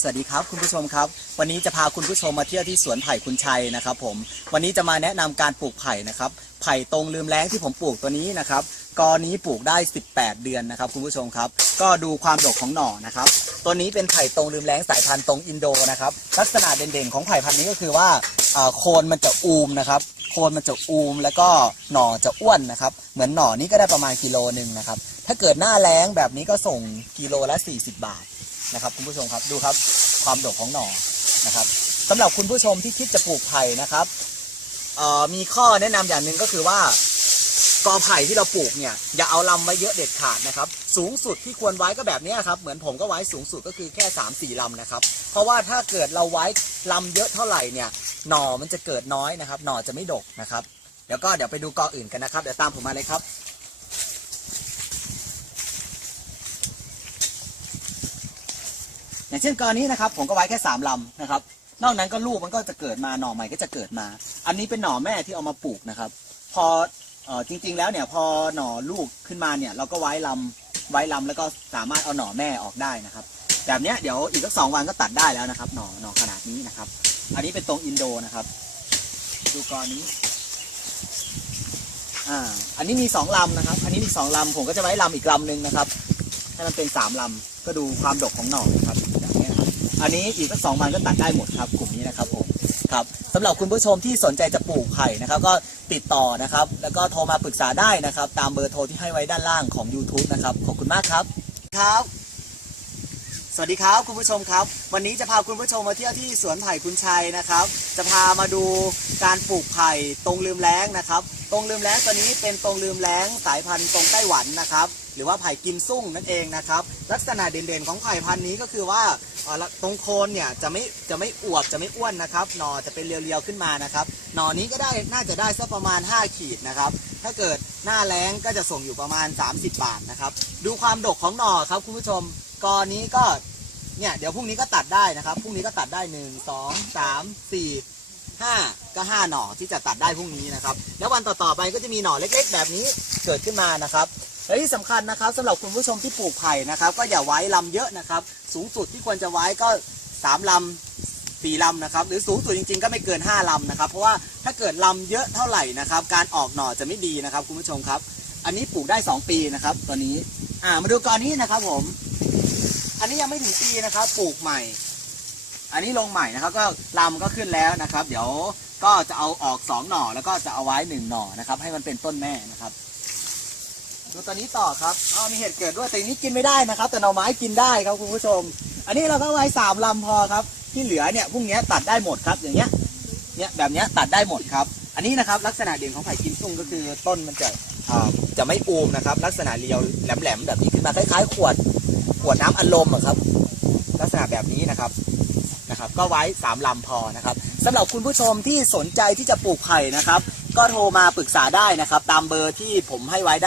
สวัสดีครับคุณผู้ชมครับ วันนี้จะพาคุณผู้ชมมาเที่ยวที่สวนไผ่คุณชัยนะครับ ผมวันนี้จะมาแนะนำการปลูกไผ่นะครับไผ่ตรงลืมแล้งที่ผมปลูกตัวนี้นะครับกอนี้ปลูกได้ 18 เดือนนะครับคุณผู้ชมครับ ก็ดูความดกของหน่อนะครับ ตัวนี้เป็นไผ่ตรงลืมแล้งสายพันธุ์ตรงอินโดนะครับลักษณะเด่นๆของไผ่พันธุ์นี้ก็คือว่าโคนมันจะอูมนะครับโคนมันจะอูมแล้วก็หน่อจะอ้วนนะครับ เหมือนหน่อนี้ก็ได้ประมาณกิโลหนึ่งนะครับ ถ้าเกิดหน้าแล้งแบบนี้ก็ส่งกิโลละ 40 บาทนะครับคุณผู้ชมครับดูครับความดกของหน่อนะครับสำหรับคุณผู้ชมที่คิดจะปลูกไผ่นะครับมีข้อแนะนำอย่างหนึ่งก็คือว่ากอไผ่ที่เราปลูกเนี่ยอย่าเอาลำไว้เยอะเด็ดขาดนะครับ สูงสุดที่ควรไว้ก็แบบนี้ครับ เหมือนผมก็ไว้สูงสุดก็คือแค่3ามสี่ลำนะครับ เพราะว่าถ้าเกิดเราไว้ลำเยอะเท่าไหร่เนี่ยหน่อมันจะเกิดน้อยนะครับ หน่อจะไม่ดกนะครับ เดี๋ยวก็เดี๋ยวไปดูกออื่นกันนะครับ เดี๋ยวตามผมมาเลยครับ อย่างเช่นกรณีนะครับผมก็ไว้แค่สามลำนะครับ นอกนั้นก็ลูกมันก็จะเกิดมาหน่อใหม่ก็จะเกิดมา อันนี้เป็นหน่อแม่ที่เอามาปลูกนะครับ พออจริงๆแล้วเนี่ยพอหน่อลูกขึ้นมาเนี่ยเราก็ไว้ลำไว้ลำแล้วก็สามารถเอาหน่อแม่ออกได้นะครับ แบบเนี้ยเดี๋ยวอีกสักสองวันก็ตัดได้แล้วนะครับหน่อหน่อขนาดนี้นะครับ อันนี้เป็นตรงอินโดนะครับ ดูกรนี้อ่าอันนี้มีสองลำนะครับ อันนี้มีสองลำผมก็จะไว้ลำอีกลำหนึ่งนะครับให้มันเป็นสามลำก็ดูความดกของหน่อ อันนี้อีกสักสองวันก็ตัดได้หมดครับกลุ่มนี้นะครับผมครับสำหรับคุณผู้ชมที่สนใจจะปลูกไผ่นะครับก็ติดต่อนะครับ แล้วก็โทรมาปรึกษาได้นะครับ ตามเบอร์โทรที่ให้ไว้ด้านล่างของ YouTube นะครับ ขอบคุณมากครับครับ สวัสดีครับคุณผู้ชมครับ วันนี้จะพาคุณผู้ชมมาเที่ยวที่สวนไผ่คุณชัยนะครับ จะพามาดูการปลูกไผ่ตรงลืมแล้งนะครับ ตรงลืมแล้งตัวนี้เป็นตรงลืมแล้งสายพันธุ์ตรงไต้หวันนะครับ หรือว่าไผ่กิมซุ่งนั่นเองนะครับ ลักษณะเด่นๆของไผ่พันธุ์นี้ก็คือว่า อ่อตรงโคนเนี่ยจะไม่จะไม่อวบจะไม่อ้วนนะครับหน่อจะเป็นเรียวๆขึ้นมานะครับหนอนี้ก็ได้น่าจะได้สักประมาณ 5 ขีดนะครับ ถ้าเกิดหน้าแล้งก็จะส่งอยู่ประมาณ 30 บาทนะครับ ดูความดกของหน่อครับคุณผู้ชมกอนี้ก็เนี่ยเดี๋ยวพรุ่งนี้ก็ตัดได้นะครับพรุ่งนี้ก็ตัดได้หนึ่งสองสามสี่ห้าก็ห้าหน่อที่จะตัดได้พรุ่งนี้นะครับ แล้ววันต่อๆไปก็จะมีหน่อเล็ก ๆ แบบนี้เกิดขึ้นมานะครับ และที่สำคัญนะครับสำหรับคุณผู้ชมที่ปลูกไผ่นะครับ ก็อย่าไว้ลำเยอะนะครับ สูงสุดที่ควรจะไว้ก็สามลำสี่ลำนะครับ หรือสูงสุดจริงๆ ก็ไม่เกินห้าลำนะครับ เพราะว่าถ้าเกิดลำเยอะเท่าไหร่นะครับ การออกหน่อจะไม่ดีนะครับ คุณผู้ชมครับ อันนี้ปลูกได้สองปีนะครับตัวนี้อ่ามาดูกรนี้นะครับผม อันนี้ยังไม่ถึงปีนะครับ ปลูกใหม่ อันนี้ลงใหม่นะครับ ก็ลำก็ขึ้นแล้วนะครับ เดี๋ยวก็จะเอาออกสองหน่อแล้วก็จะเอาไว้หนึ่งหน่อนะครับ ให้มันเป็นต้นแม่นะครับ ดูตอนนี้ต่อครับอ๋อมีเห็ดเกิดด้วยแต่อันนี้กินไม่ได้นะครับ แต่หน่อไม้กินได้ครับคุณผู้ชม อันนี้เราก็ไว้สามลำพอครับ ที่เหลือเนี่ยพรุ่งนี้ตัดได้หมดครับอย่างเงี้ย เนี่ยแบบเนี้ยตัดได้หมดครับ อันนี้นะครับลักษณะเด่นของไผ่กิมซุ่งก็คือต้นมันจะอ่าจะไม่อูมนะครับ ลักษณะเรียวแหลมๆแบบนี้ขึ้นมาคล้ายๆ ขวดขวดน้ำอัดลมอะครับ ลักษณะแบบนี้นะครับนะครับก็ไว้สามลำพอนะครับสำหรับคุณผู้ชมที่สนใจที่จะปลูกไผ่นะครับ ก็โทรมาปรึกษาได้นะครับ ตามเบอร์ที่ผมให้ไว้ด้าน